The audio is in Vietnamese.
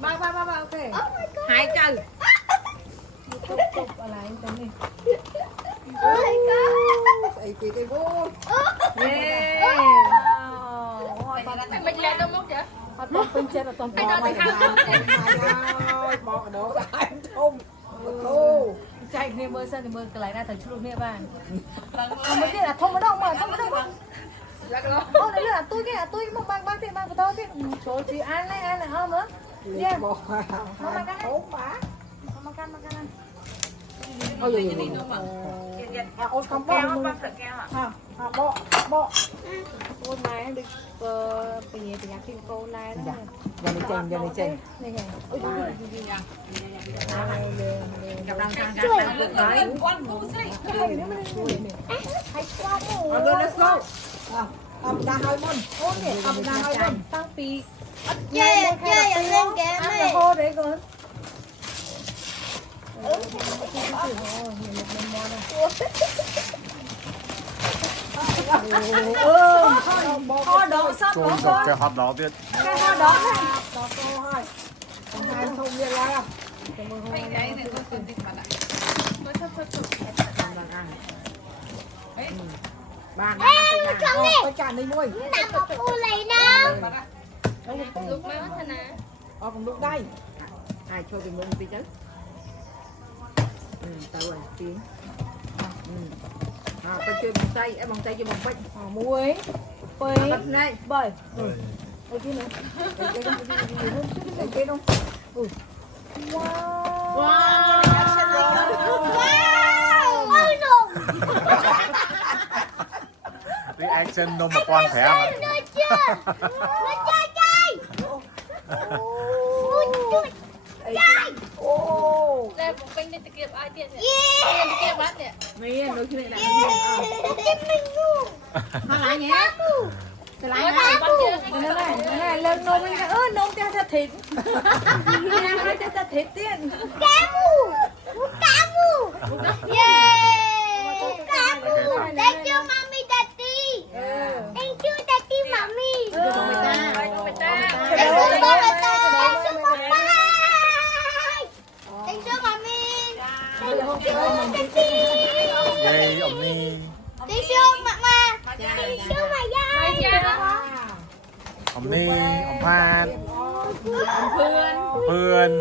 ba ok. Hai chân. Chụp ở lại tấm này. Ấy cái vô. Yeah. Mình lên đâu mốc vậy? Hoạt động bên trên là toàn Hay bộ đâu mày. thì không. Bỏ đó lại không. Ô. Chạy nên mơ sang thì mơ cái lại ra thành chút luôn nè bạn. Mới kia là không có đâu mà không có đâu mà. Ô đấy là tôi kia là tôi mang thì mang của tôi kia. Chỗ chị ăn này không nữa. Yeah. Bỏ. Nó mang cái này. Ốm bá. Mang can ăn. Ôi giời ơi. Ôi không bỏ. Bỏ. Ôi này được bây giờ thì nhắc phim cô này đó. Giờ này chèn. Này này. Ôi Cặp đồng sang cặp đồng được rồi. hay quá mù. Let's go. Đa hơi môn. Ôi nè, đa hơi môn. Tăng pi. Chơi ở lên kìa Ăn là mày. hô đấy con. Ho đỏ sắp Trôn đó gặp con. cái hot đó biết. Cái ho đỏ này. Đó cô hỏi. Còn hai không biết là. Đấy này tôi cần tìm bạn ạ. Bạn Có chản đi nuôi. Nằm một khu này nào. Lúc mấy mất thân à? Còn lúc đây. Ai cho cái mông tí chứ? Tao rồi, tiếng. Tao chơi bằng tay, em bằng tay chơi bằng bách. Muối. Bơi. Này. Bơi. Đây kia nữa. Đây kia đâu? Wow. Ôi nùng. Reaction nôm một con khỏe mà. Nó chưa. Nó chơi. Chơi. Ô. Đây một bên đi tiệm ai tiền này. Yeah. Tiệm bát nè. Mấy đôi khi này Tiệm mình luôn. Hoa lại nhé. Nó bắt chưa? Này lần nôm anh ơi nôm theo theo thịt. Theo theo thịt tiền. Cá mù. Yeah. Cá mù. Thank you mommy daddy. Thank you daddy mommy. Thank you papa. Thank you mommy. Thank you daddy. Yay, ông ni. Thank you mama. Thank you maya. Ông ni, ông Phan, Phương. ông Phương.